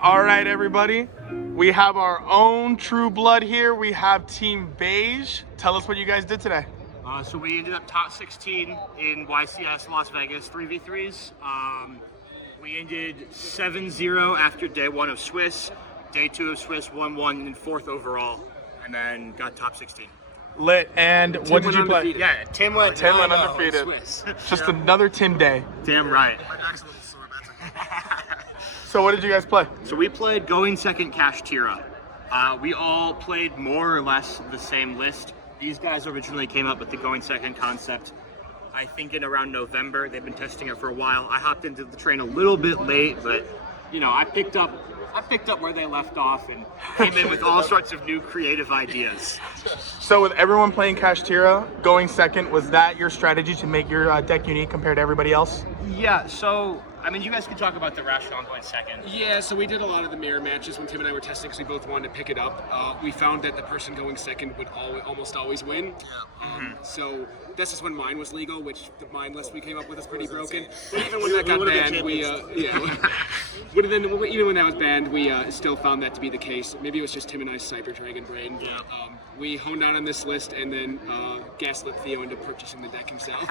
All right, everybody. We have our own True Blood here. We have Team Beige. Tell us what you guys did today. So we ended up top 16 in YCS Las Vegas 3v3s. We ended 7-0 after day 1 of Swiss. Day 2 of Swiss 1-1 and 4th overall, and then got top 16. Lit. And what did you play? Yeah, Tim went undefeated. Swiss. Just another Tim day. Damn right. My back's a little sore, but that's okay. So what did you guys play? So we played going second Kashtira. We all played more or less the same list. These guys originally came up with the going second concept, I think in around November. They've been testing it for a while. I hopped into the train a little bit late, but you know, I picked up where they left off and came in with all sorts of new creative ideas. So with everyone playing Kashtira, going second, was that your strategy to make your deck unique compared to everybody else? Yeah, so I mean, you guys can talk about the rationale going second. Yeah, so we did a lot of the mirror matches when Tim and I were testing because we both wanted to pick it up. We found that the person going second would almost always win. Yeah. So this is when mine was legal, which the mine list we came up with is pretty broken. But even when that got banned, even when that was banned, we still found that to be the case. Maybe it was just Tim and I's Cyber Dragon brain. Yeah. We honed down on this list and then gaslit Theo into purchasing the deck himself.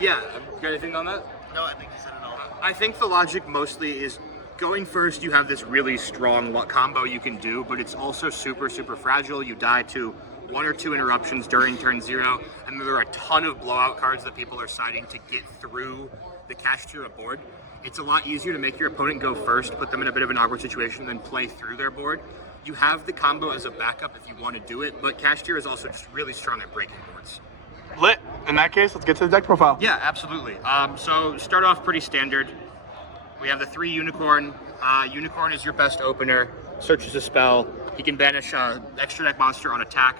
Yeah, got anything on that? No, I think you said it all. I think the logic mostly is going first, you have this really strong combo you can do, but it's also super, super fragile. You die to 1 or 2 interruptions during turn 0, and there are a ton of blowout cards that people are siding to get through the Kashtira board. It's a lot easier to make your opponent go first, put them in a bit of an awkward situation, than play through their board. You have the combo as a backup if you want to do it, but Kashtira is also just really strong at breaking boards. Lit. In that case, let's get to the deck profile. Yeah, absolutely. So start off pretty standard. We have the 3 Unicorn. Unicorn is your best opener. Searches a spell. He can banish extra deck monster on attack.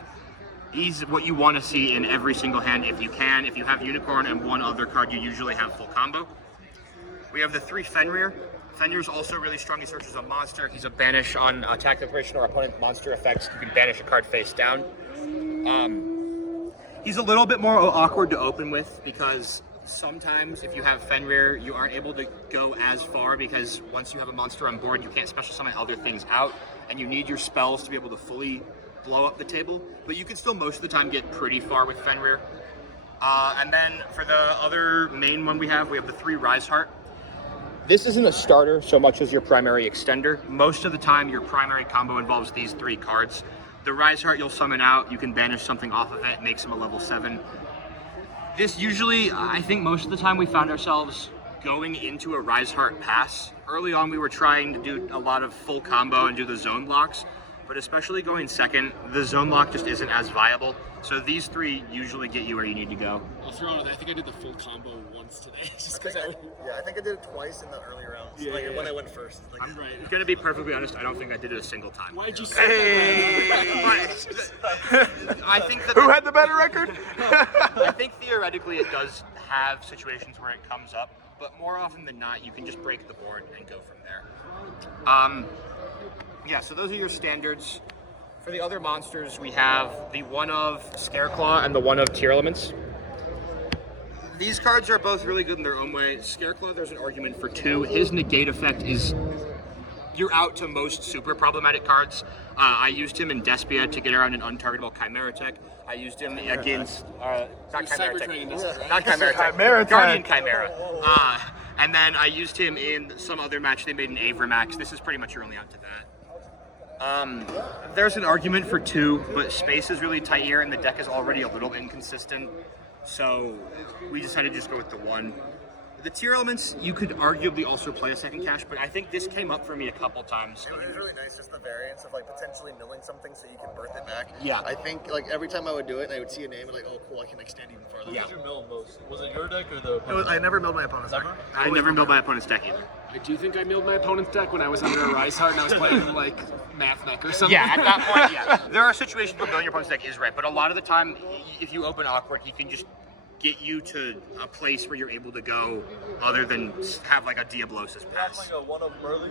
He's what you want to see in every single hand if you can. If you have Unicorn and 1 other card, you usually have full combo. We have the 3 Fenrir. Fenrir's also really strong. He searches a monster. He's a banish on attack declaration or opponent monster effects. You can banish a card face down. He's a little bit more awkward to open with because sometimes if you have Fenrir, you aren't able to go as far because once you have a monster on board, you can't special summon other things out, and you need your spells to be able to fully blow up the table. But you can still most of the time get pretty far with Fenrir. And then for the other main one we have the 3 Rise Heart. This isn't a starter so much as your primary extender. Most of the time, your primary combo involves these 3 cards. The Rise Heart you'll summon out, you can banish something off of it, makes him a level 7. This usually, I think most of the time we found ourselves going into a Rise Heart pass. Early on we were trying to do a lot of full combo and do the zone blocks, but especially going second, the zone block just isn't as viable. So these 3 usually get you where you need to go. I'll throw out, I think I did the full combo once today, just because I think I did it twice in the early rounds. When I went first. I'm right. I'm gonna be perfectly honest, I don't think I did it a single time. Why'd you say that? I think that Who had the better record? I think theoretically it does have situations where it comes up, but more often than not, you can just break the board and go from there. Yeah, so those are your standards. For the other monsters, we have the 1 of Scareclaw and the 1 of Tier Elements. These cards are both really good in their own way. Scareclaw, there's an argument for 2. His negate effect is you're out to most super problematic cards. I used him in Despia to get around an untargetable Chimera tech. I used him against not Chimera tech, not Chimera tech, Chimera Guardian tech. Chimera. And then I used him in some other match they made in Avramax. This is pretty much your only out to that. There's an argument for 2, but space is really tight here and the deck is already a little inconsistent. So we decided to just go with the 1. The Tier Elements, you could arguably also play a second cache, but I think this came up for me a couple times. It was really nice, just the variance of potentially milling something so you can birth it back. Yeah. I think every time I would do it and I would see a name and oh cool, I can extend even farther. Yeah. What did you mill most? Was it your deck or the opponent's? I never milled my opponent's deck. I never milled my opponent's deck either. I do think I milled my opponent's deck when I was under a Rise Heart and I was playing Math Neck or something. Yeah, at that point, yeah. There are situations where milling your opponent's deck is right, but a lot of the time, if you open awkward, he can just get you to a place where you're able to go other than have a Diablosis pass. Like a 1 of Merlin.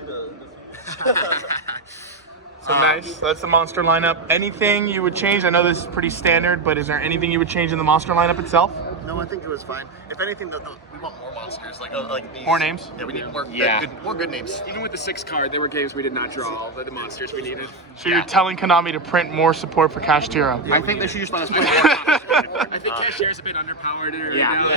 So nice. So that's the monster lineup. Anything you would change? I know this is pretty standard, but is there anything you would change in the monster lineup itself? No, I think it was fine. If anything, we want more monsters, like these. More names? Yeah, we need more. Yeah. More good names. Even with the 6 card, there were games we did not draw the monsters we needed. So you're telling Konami to print more support for Kashtira. I think they should just let us play more copies. I think Kashtira's a bit underpowered right Yeah. now.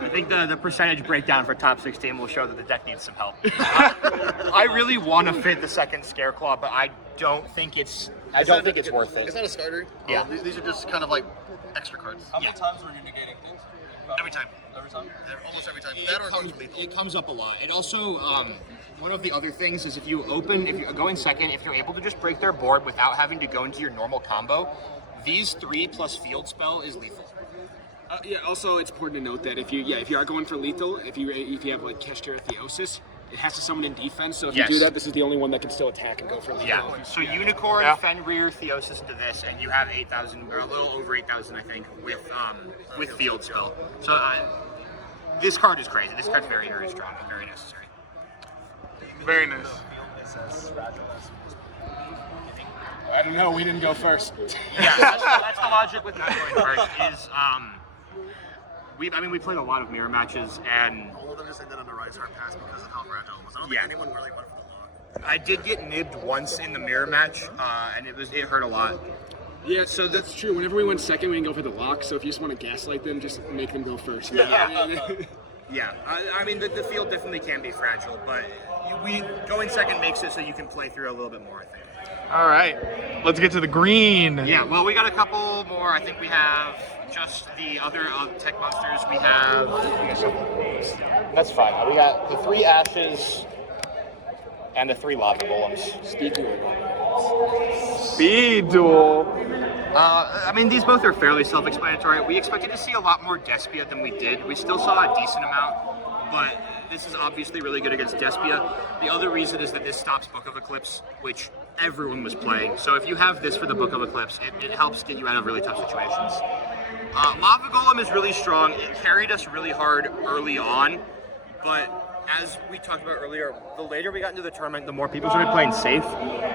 I think the percentage breakdown for top 16 will show that the deck needs some help. I really want to fit the second Scareclaw, but I don't think it's worth it. It's not a starter. Yeah. These are just kind of like extra cards. How many times were you negating things? Every time. Every time? Almost every time. That or lethal. It comes up a lot. And also, one of the other things is if you go in second, if you're able to just break their board without having to go into your normal combo, these 3 plus field spell is lethal. Yeah. Also, it's important to note that if you are going for lethal, if you have like Kashtira Theosis, it has to summon in defense. So if Yes. you do that, this is the only one that can still attack and go for lethal. Yeah. So Unicorn, Yeah. Fenrir, Theosis into this, and you have 8,000 or a little over 8,000, I think, with field spell. So this card is crazy. This card's very, very strong and very necessary. Very nice. I don't know. We didn't go first. Yeah, that's the logic with not going first. Is we played a lot of mirror matches, and All of them just ended on the Rise Heart pass because of how fragile it was. I don't Yeah. think anyone really went for the lock. I did get nibbed once in the mirror match, and it hurt a lot. Yeah, so that's true. Whenever we went second, we didn't go for the lock. So if you just want to gaslight them, just make them go first. Yeah, I mean the field definitely can be fragile, but going second makes it so you can play through a little bit more, I think. All right, let's get to the green. Yeah, well, we got a couple more. I think we have just the other tech monsters. We have. That's fine. We got the 3 ashes and the 3 lava golems. Speed duel. Speed duel. I mean, these both are fairly self-explanatory. We expected to see a lot more Despia than we did. We still saw a decent amount, but this is obviously really good against Despia. The other reason is that this stops Book of Eclipse, which everyone was playing. So if you have this for the Book of Eclipse, it helps get you out of really tough situations. Lava Golem is really strong. It carried us really hard early on, but as we talked about earlier, the later we got into the tournament, the more people started playing safe.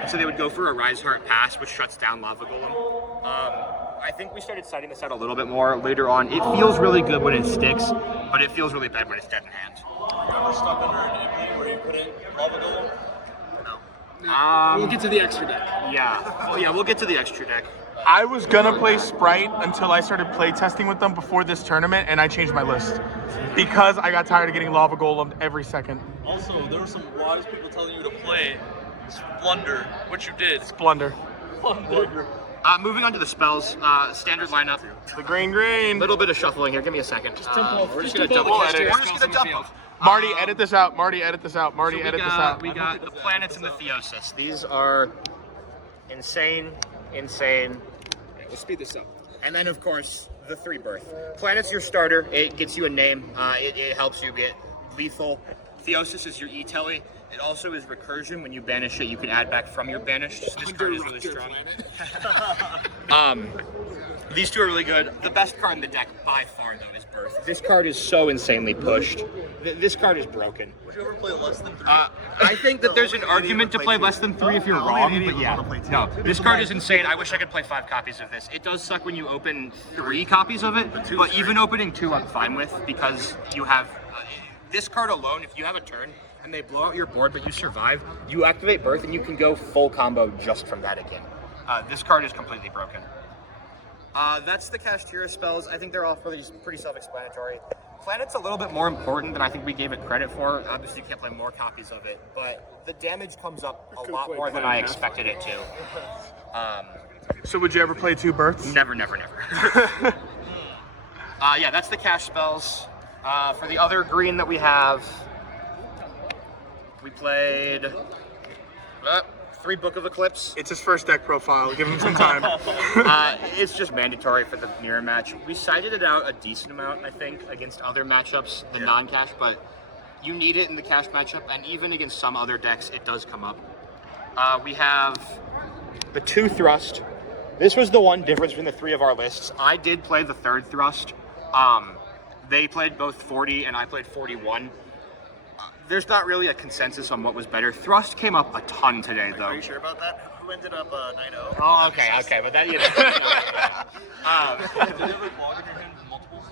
So they would go for a Rise Heart Pass, which shuts down Lava Golem. I think we started citing this out a little bit more later on. It feels really good when it sticks, but it feels really bad when it's dead in hand. You ever stuck under an MP where you couldn't lava golem? We'll get to the extra deck. Yeah. Well, yeah, we'll get to the extra deck. I was gonna play Sprite until I started play testing with them before this tournament, and I changed my list because I got tired of getting lava golemed every second. Also, there were some wise people telling you to play Splunder, which you did. Blunder. Splunder. Moving on to the spells, standard lineup. The green. Little bit of shuffling here. Give me a second. We're just gonna We'll double edit it. Kashtira We're just spells gonna on the dump field. them. Marty, edit this out. Marty, edit this out. Marty, So edit this out. we got the planets and the Theosis. These are insane. Let's speed this up. And then, of course, the 3 birth. Planet's your starter. It gets you a name. It helps you get lethal. Theosis is your E-Telly. It also is recursion. When you banish it, you can add back from your banished. So this card is really strong. These 2 are really good. The best card in the deck, by far, though, is Birth. This card is so insanely pushed. This card is broken. Would you ever play less than 3? I think that there's an argument to play less than 3 if you're wrong, but yeah. No, this card is insane. I wish I could play 5 copies of this. It does suck when you open 3 copies of it, but even opening 2 I'm fine with because you have this card alone. If you have a turn and they blow out your board but you survive, you activate Birth and you can go full combo just from that again. This card is completely broken. That's the Kashtira spells. I think they're all pretty self-explanatory. Planet's a little bit more important than I think we gave it credit for. Obviously, you can't play more copies of it, but the damage comes up a lot more than I expected it to. So would you ever play 2 births? Never. Yeah, that's the cash spells. For the other green that we have, we played 3 Book of Eclipse. It's his first deck profile. Give him some time. It's just mandatory for the mirror match. We sided it out a decent amount, I think, against other matchups, the non-cash, but you need it in the cash matchup, and even against some other decks, it does come up. We have the 2 Thrust. This was the one difference between the 3 of our lists. I did play the 3rd Thrust. They played both 40, and I played 41. There's not really a consensus on what was better. Thrust came up a ton today, though. Are you sure about that? who ended up 9-0. Oh, okay, but that, you know. Did you ever log in your hand with multiples?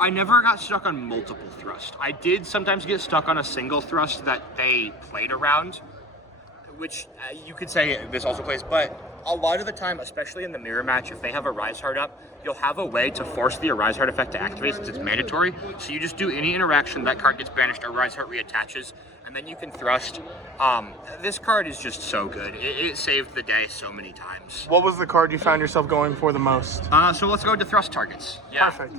I never got stuck on multiple thrust. I did sometimes get stuck on a single thrust that they played around, which you could say this also plays, but a lot of the time, especially in the mirror match, if they have a Rise Heart up, you'll have a way to force the Rise Heart effect to activate since it's mandatory. So you just do any interaction, that card gets banished, a Rise Heart reattaches, and then you can thrust. This card is just so good. It saved the day so many times. What was the card you found yourself going for the most? So let's go to thrust targets. Yeah. Perfect.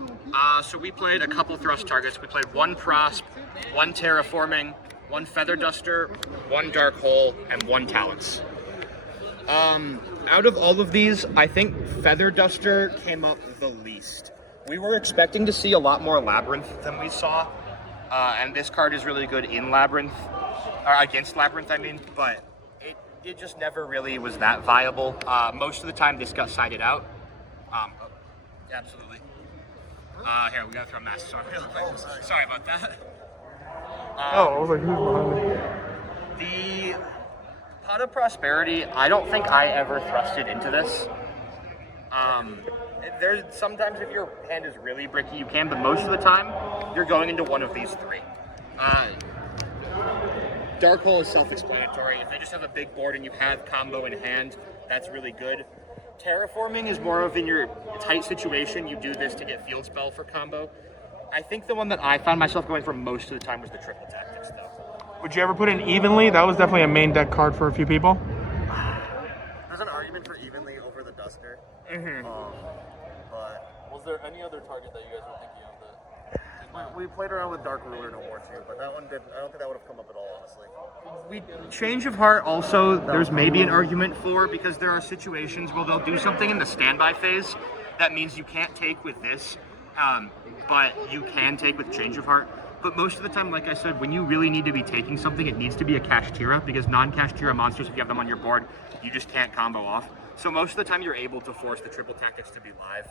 So we played a couple thrust targets. We played one Prosp, one Terraforming, one Feather Duster, one Dark Hole, and one Talents. Out of all of these, I think Feather Duster came up the least. We were expecting to see a lot more Labyrinth than we saw, and this card is really good in Labyrinth, or against Labyrinth, I mean, but it just never really was that viable. Most of the time, this got sided out. Absolutely. Here, we gotta throw masks. Sorry about that. I was like, who's behind me? The Pot of Prosperity, I don't think I ever thrusted into this. There's sometimes if your hand is really bricky, you can, but most of the time, you're going into one of these three. Dark Hole is self-explanatory. If they just have a big board and you have combo in hand, that's really good. Terraforming is more of in your tight situation, you do this to get field spell for combo. I think the one that I found myself going for most of the time was the triple tactics, though. Would you ever put in Evenly? That was definitely a main deck card for a few people. There's an argument for Evenly over the Duster. Mm-hmm. But Was there any other target that you guys were thinking of that? we played around with Dark Ruler no more too, but that one didn't. I don't think that would have come up at all, honestly. Change of Heart also, there's maybe an argument for, because there are situations where they'll do something in the standby phase that means you can't take with this, but you can take with Change of Heart. But most of the time, like I said, when you really need to be taking something, it needs to be a Kashtira, because non-Kashtira monsters, if you have them on your board, you just can't combo off. So most of the time, you're able to force the triple tactics to be live.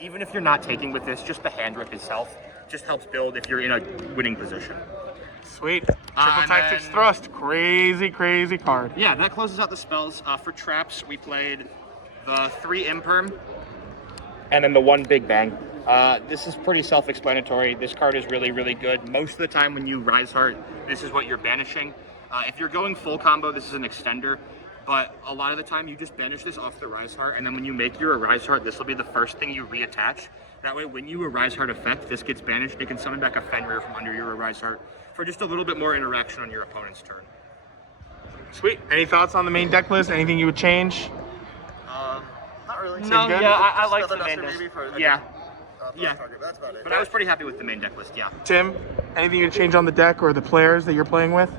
Even if you're not taking with this, just the hand rip itself just helps build if you're in a winning position. Sweet. Triple Tactics Thrust. Crazy, crazy card. Yeah, that closes out the spells. For traps, we played the 3 Imperm and then the 1 Big Bang. This is pretty self-explanatory. This card is really, really good. Most of the time when you Rise Heart, this is what you're banishing. If you're going full combo, this is an extender. But a lot of the time, you just banish this off the Rise Heart, and then when you make your Rise Heart, this will be the first thing you reattach. That way, when you Rise Heart effect, this gets banished. You can summon back a Fenrir from under your Rise Heart for just a little bit more interaction on your opponent's turn. Sweet. Any thoughts on the main deck list? Anything you would change? Not really. No, good? yeah, I Just like Feather the main Duster desk. maybe for Yeah, yeah. Target, but that's about it. but I was pretty happy with the main deck list, yeah. Tim, anything you would change on the deck or the players that you're playing with?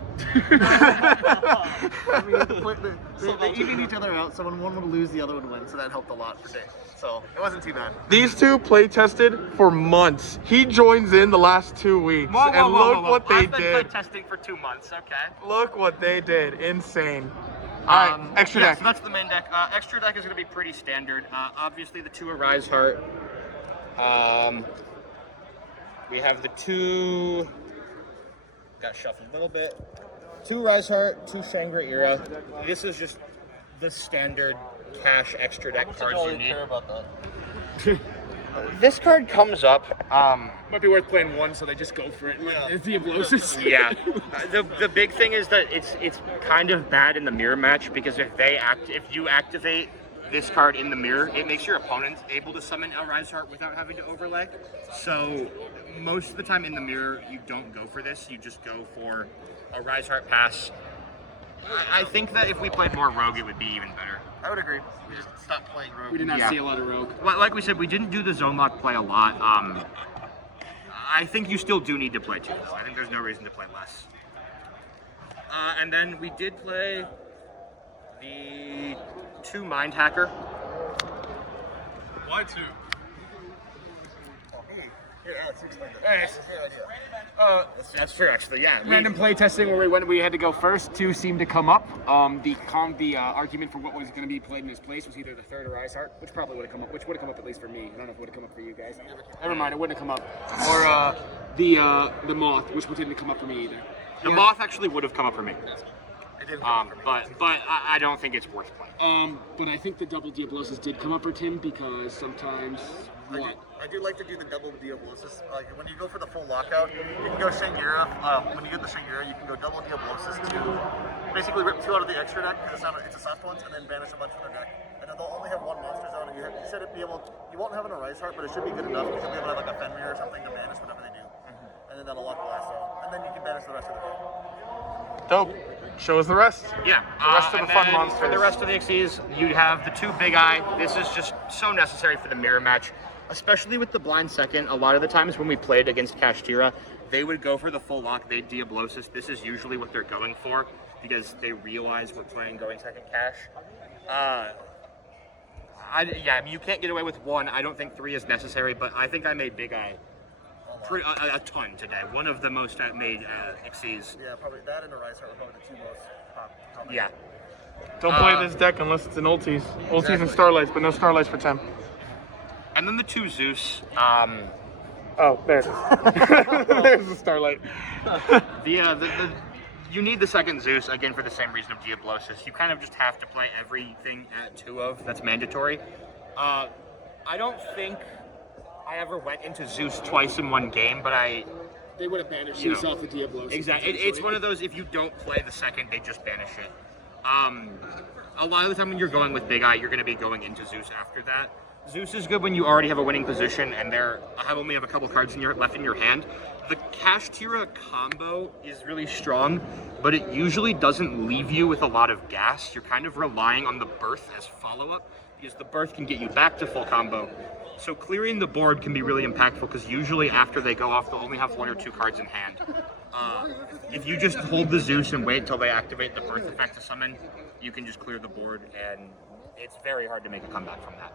I mean, they even each other out, so when one would lose, the other would win, so that helped a lot for Day. So it wasn't too bad. These two play tested for months. He joins in the last 2 weeks, and look what they I've been play did. testing for 2 months, okay. Look what they did. Insane. All right, extra yeah, deck. so that's the main deck. Extra deck is going to be pretty standard. Obviously, the 2 Rise Heart. We have the 2. Got shuffled a little bit. 2 Rise Heart, 2 Shangri-Era. This is just the standard cash extra deck cards you need. Care about that. This card comes up. Might be worth playing one, so they just go for it. It's the Ablosis. Yeah. The big thing is that it's kind of bad in the mirror match, because if you activate this card in the mirror, it makes your opponent able to summon a Rise Heart without having to overlay. So most of the time in the mirror, you don't go for this. You just go for a Rise Heart pass. I think that if we played more Rogue, it would be even better. I would agree. We just stopped playing Rogue. We did not Yeah. see a lot of Rogue. Well, like we said, we didn't do the zone lock play a lot. I think you still do need to play 2, though. I think there's no reason to play less. And then we did play the 2 Mind Hacker. Why 2? Here, Alex, you explain that. That's a good idea. That's true, actually. Yeah. Random play testing where we had to go first. 2 seemed to come up. The argument for what was going to be played in his place was either the 3rd or Rise Heart, which probably would have come up. Which would have come up at least for me. I don't know if it would have come up for you guys. Never mind, it wouldn't have come up. Or the Moth, which didn't come up for me either. The Moth actually would have come up for me. It didn't come up for me. But I don't think it's worth playing. But I think the double Diablosis did come up for Tim because sometimes I do like to do the double Diablosis. Like when you go for the full lockout, you can go Shangira. When you get the Shangira, you can go double Diablosis to basically rip 2 out of the extra deck because it's a soft ones, and then banish a bunch from their deck. And then they'll only have 1 monster zone, and you said it'd be able. You won't have an Arise Heart, but it should be good enough. You should be able to have like a Fenrir or something to banish whatever they do, and then that'll lock the last zone, and then you can banish the rest of the deck. Dope. Show us the rest. Yeah. The rest of the and fun then monsters. For the rest of the XCs, you have the 2 Big Eye. This is just so necessary for the mirror match, especially with the blind second. A lot of the times when we played against Kashtira, they would go for the full lock. They'd Diablosis. This is usually what they're going for because they realize we're playing going second cash. I mean, you can't get away with 1. I don't think 3 is necessary, but I think I made Big Eye a ton today. One of the most made XCs. Yeah, probably that and Arise Heart are probably the 2 most top. Yeah. Don't play this deck unless it's an ulties. Ulties and Starlights, but no Starlights for Tim. And then the 2 Zeus. Oh, there it is. There's the Starlight. You need the second Zeus, again, for the same reason of Diablosis. You kind of just have to play everything at 2 of. That's mandatory. I don't think I ever went into Zeus twice in 1 game, but they would have banished Zeus off the Diablosis. Exactly. It's one of those, if you don't play the second, they just banish it. A lot of the time when you're going with Big Eye, you're going to be going into Zeus after that. Zeus is good when you already have a winning position and only have a couple cards left in your hand. The Kashtira combo is really strong, but it usually doesn't leave you with a lot of gas. You're kind of relying on the Birth as follow-up, because the Birth can get you back to full combo. So clearing the board can be really impactful, because usually after they go off, they'll only have 1 or 2 cards in hand. If you just hold the Zeus and wait until they activate the Birth effect to summon, you can just clear the board, and it's very hard to make a comeback from that.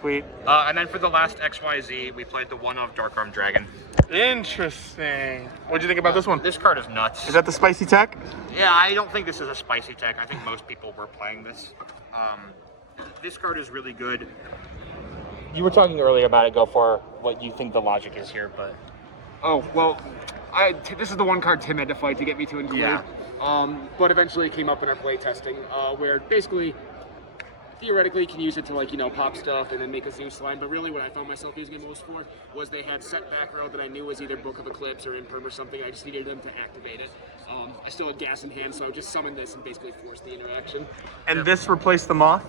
Sweet. And then for the last XYZ, we played the 1 of Dark Arm Dragon. Interesting. What'd you think about this one? This card is nuts. Is that the spicy tech? Yeah, I don't think this is a spicy tech. I think most people were playing this. This card is really good. You were talking earlier about it. Go for what you think the logic is here, but... Oh, well, this is the 1 card Tim had to fight to get me to include. Yeah. But eventually it came up in our play testing, where basically, theoretically, you can use it to, pop stuff and then make a Zeus line, but really what I found myself using it most for was they had set back row that I knew was either Book of Eclipse or Imperm or something. I just needed them to activate it. I still had gas in hand, so I just summoned this and basically forced the interaction. And this replaced the Moth?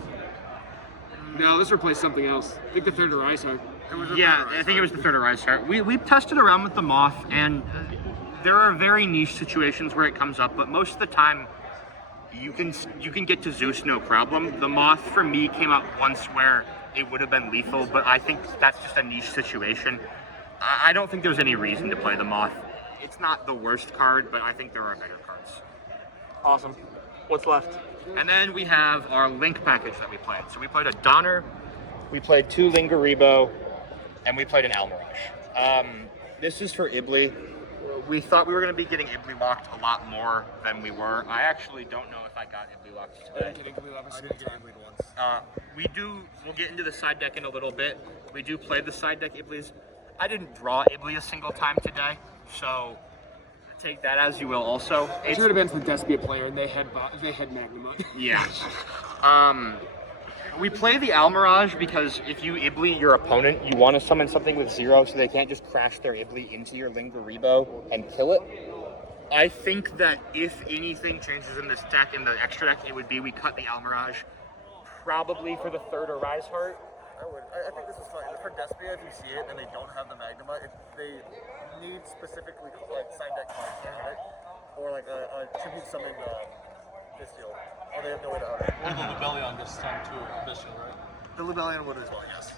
No, this replaced something else. I think the 3rd Arise Heart. Yeah, I think it was the 3rd Arise Heart. We've tested around with the Moth, and there are very niche situations where it comes up, but most of the time, you can get to Zeus no problem. The Moth for me came up once where it would have been lethal, but I think that's just a niche situation. I don't think there's any reason to play the Moth. It's not the worst card, but I think there are better cards. Awesome. What's left? And then we have our Link package that we played. So we played a Donner, we played 2 Lingaribo, and we played an Almirage. This is for Ibli. We thought we were going to be getting Ibli locked a lot more than we were. I actually don't know if I got Ibli locked today. I didn't get Ibli once. We'll get into the side deck in a little bit. We do play the side deck Iblis. I didn't draw Ibli a single time today, so take that as you will also. It should have been to the Despia player, and they had Magnamut. Yeah. We play the Almirage because if you Ibli your opponent, you want to summon something with 0 so they can't just crash their Ibli into your Lingaribo and kill it. I think that if anything changes in this deck, in the extra deck, it would be we cut the Almirage probably for the 3rd Arise Heart. I think this is fine. For Despia, if you see it and they don't have the Magnamut, if they need specifically side deck cards to have it, or a tribute summon Visteel. Oh, they have no way to own it. Or the Lubellion this time too, official, right? The Lubellion would as well, yes.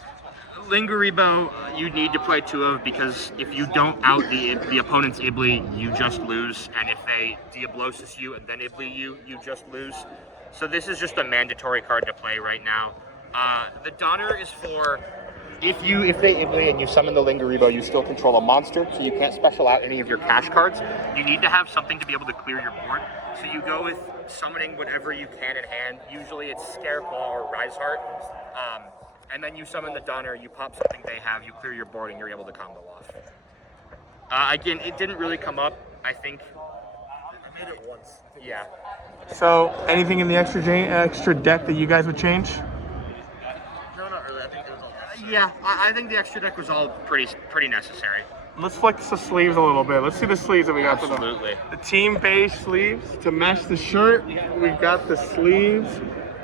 Lingaribo, you need to play 2 of, because if you don't out the opponent's Ibli, you just lose. And if they Diablosis you and then Ibli you just lose. So this is just a mandatory card to play right now. The Donner is for if they Ibli and you summon the Lingaribo, you still control a monster, so you can't special out any of your cash cards. You need to have something to be able to clear your board. So you go with summoning whatever you can in hand. Usually it's Scareclaw or Rise Heart. And then you summon the Donner, you pop something they have, you clear your board, and you're able to combo off. Again, it didn't really come up. I think made it once. Yeah. So, anything in the extra deck that you guys would change? No, not really. I think it was all nice. Yeah, I think the extra deck was all pretty necessary. Let's flex the sleeves a little bit. Let's see the sleeves that we got for them. Absolutely. The team beige sleeves to match the shirt. We've got the sleeves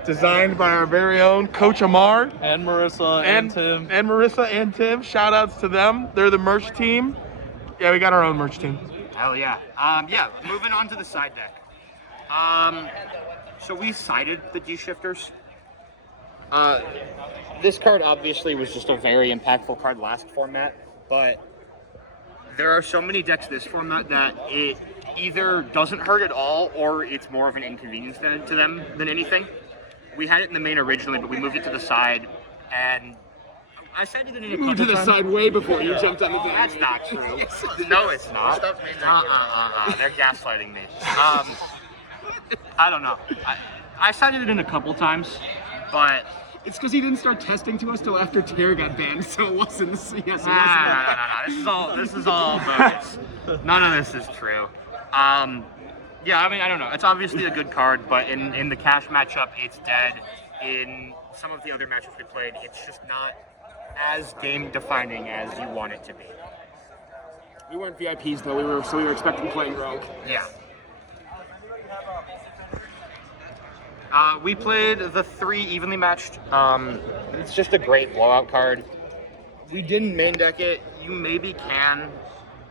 designed by our very own Coach Amar. And Marissa and Tim. And Marissa and Tim. Shout outs to them. They're the merch team. Yeah, we got our own merch team. Hell yeah. Yeah, moving on to the side deck. So we sided the D-shifters. This card obviously was just a very impactful card last format, but there are so many decks this format that it either doesn't hurt at all or it's more of an inconvenience to them than anything. We had it in the main originally, but we moved it to the side, and I sided it in a couple Moved to the times. side way before you jumped on the game. That's not true. No, it's not. They're gaslighting me. I don't know. I sided it in a couple times, but It's because he didn't start testing to us till after Terry got banned, so it wasn't. Yes, it wasn't. no. This is all bogus. None of this is true. Yeah, I mean, I don't know. It's obviously a good card, but in the cash matchup, it's dead. In some of the other matchups we played, it's just not as game-defining as you want it to be. We weren't VIPs though. We were expecting playing Rogue. Yeah. We played the 3 evenly matched. It's just a great blowout card. We didn't main deck it. You maybe can,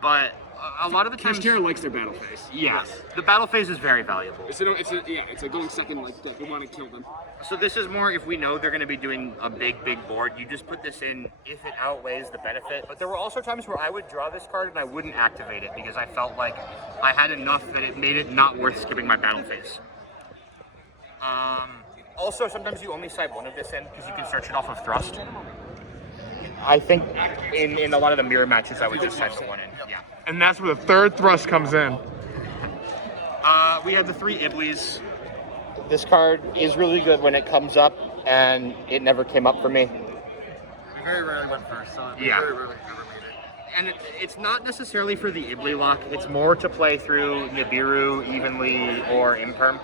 but a lot of the times... Kashtira likes their battle phase. Yeah, the battle phase is very valuable. It's a going second like deck. We want to kill them. So this is more if we know they're going to be doing a big board, you just put this in if it outweighs the benefit. But there were also times where I would draw this card and I wouldn't activate it because I felt like I had enough that it made it not worth skipping my battle phase. Also, sometimes you only side one of this in because you can search it off of thrust. I think in a lot of the mirror matches, I would just side the one in. Yeah. And that's where the third thrust comes in. We had the 3 Iblies. This card is really good when it comes up, and it never came up for me. We very rarely went first, so we Yeah. very rarely ever made it. And it's not necessarily for the Ibli lock. It's more to play through Nibiru, Evenly, or Imperm.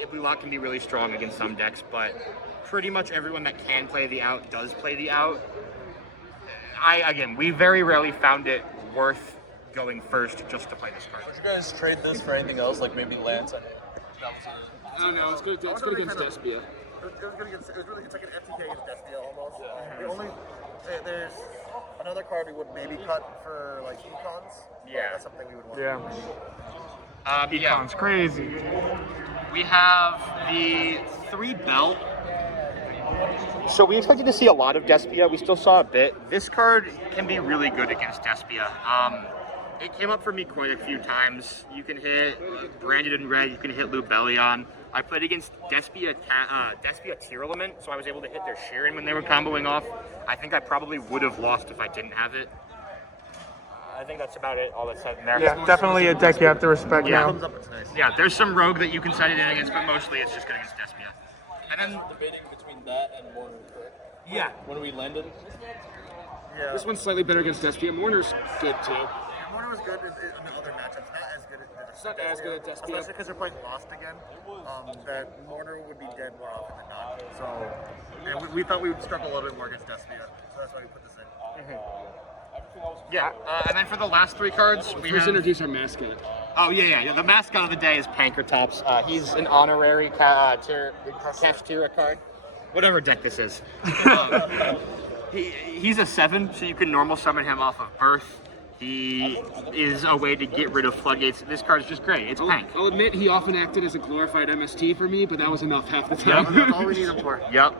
Ibli lock can be really strong against some decks, but pretty much everyone that can play the out does play the out. We very rarely found it worth going first just to play this card. Would you guys trade this for anything else, like maybe Lance? That was I don't know. It's good against Despia. It was good against. It was really. It's like an FTK against Despia almost. The only there's another card we would maybe cut for like econs. Yeah. That's something we would want. Yeah. Yeah. It's crazy. We have the 3 Bell. So we expected to see a lot of Despia. We still saw a bit. This card can be really good against Despia. It came up for me quite a few times. You can hit Branded in Red. You can hit Lubellion. I played against Despia Tier Element, so I was able to hit their Sheeran when they were comboing off. I think I probably would have lost if I didn't have it. I think that's about it, all that's said in there. Yeah, definitely a deck you have to respect Yeah. now. Comes up, it's nice. Yeah, there's some Rogue that you can side it in against, but mostly it's just good against Despia. And then, debating between that and Warner, correct? yeah. When we landed? Yeah. This one's slightly better against Despia. Mourner's good too. Warner was good in the other matchups. Not as good as It's not as good at Despia. Especially because they're playing Lost again. That Warner would be dead more often than not. So, and we thought we would struggle a little bit more against Despia. So that's why we put this in. Yeah, and then for the last 3 cards, we First have... introduce our mascot. Oh, yeah. The mascot of the day is Pankratops. He's an honorary Kashtira card. Whatever deck this is. He's a 7, so you can normal summon him off of Birth. He is a way to get rid of Floodgates. This card is just great. It's Pank. I'll admit he often acted as a glorified MST for me, but that was enough half the time. That's all we need him for. Yep.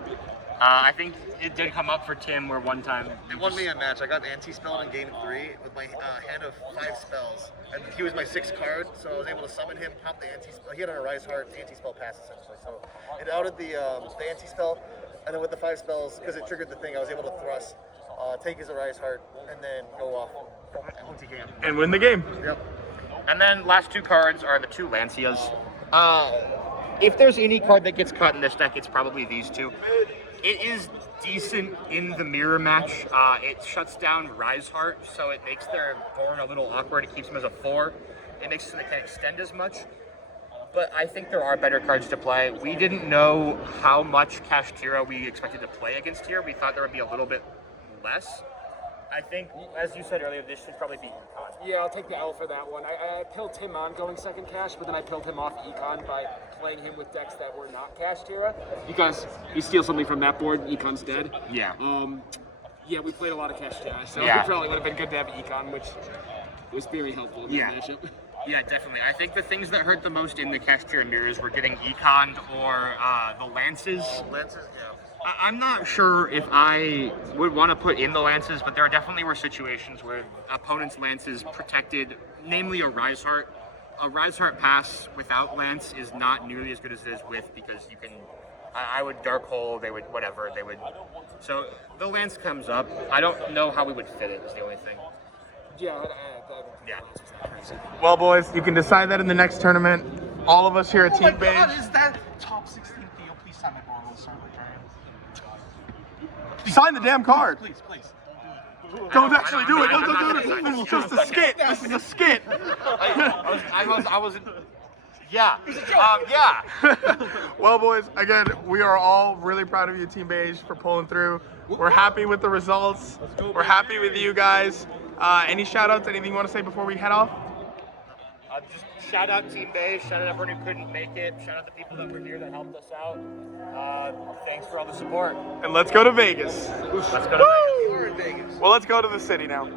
I think it did come up for Tim where one time... It won me a match. I got anti-spelled in game 3 with my hand of 5 spells. And he was my 6th card, so I was able to summon him, pop the anti-spell. He had an Arise Heart, anti-spell pass essentially. So it outed the anti-spell, and then with the 5 spells, because it triggered the thing, I was able to thrust, take his Arise Heart, and then go off multi-game. And win the game. Yep. And then last 2 cards are the 2 Lancias. If there's any card that gets cut in this deck, it's probably these 2. It is decent in the mirror match. It shuts down Riseheart, so it makes their Born a little awkward. It keeps them as a 4. It makes it so they can't extend as much. But I think there are better cards to play. We didn't know how much Kashtira we expected to play against here. We thought there would be a little bit less. I think, as you said earlier, this should probably be Econ. Yeah, I'll take the L for that one. I pilled him on going second cash, but then I pilled him off Econ by playing him with decks that were not Kashtira, because he steals something from that board, Econ's dead. Yeah. Yeah, we played a lot of Kashtira, so Yeah. it probably would have been good to have Econ, which was very helpful in that matchup. Yeah, definitely. I think the things that hurt the most in the Kashtira mirrors were getting Econ or the Lances. Lances, yeah. I'm not sure if I would want to put in the Lances, but there definitely were situations where opponents' Lances protected, namely a Riseheart. A Riseheart pass without Lance is not nearly as good as it is with, because you can, I would Dark Hole, they would, whatever, they would. So the Lance comes up. I don't know how we would fit it, is the only thing. Yeah, Yeah. Well, boys, you can decide that in the next tournament. All of us here at Team Beige. Is that top 16 Theo? Please sign my ball. Let's start my turn. Sign the damn card. Please, please. Don't actually do it. I'm not Don't gonna do it. sign This is it. just a skit. This is a skit. I wasn't. Yeah. Yeah. Well, boys, again, we are all really proud of you, Team Beige, for pulling through. We're happy with the results. We're happy with you guys. Any shout outs, anything you want to say before we head off? Just shout out Team Beige, shout out everyone who couldn't make it, shout out the people that were here that helped us out. Thanks for all the support. And let's go to Vegas. Let's go to Vegas. Well, let's go to the city now.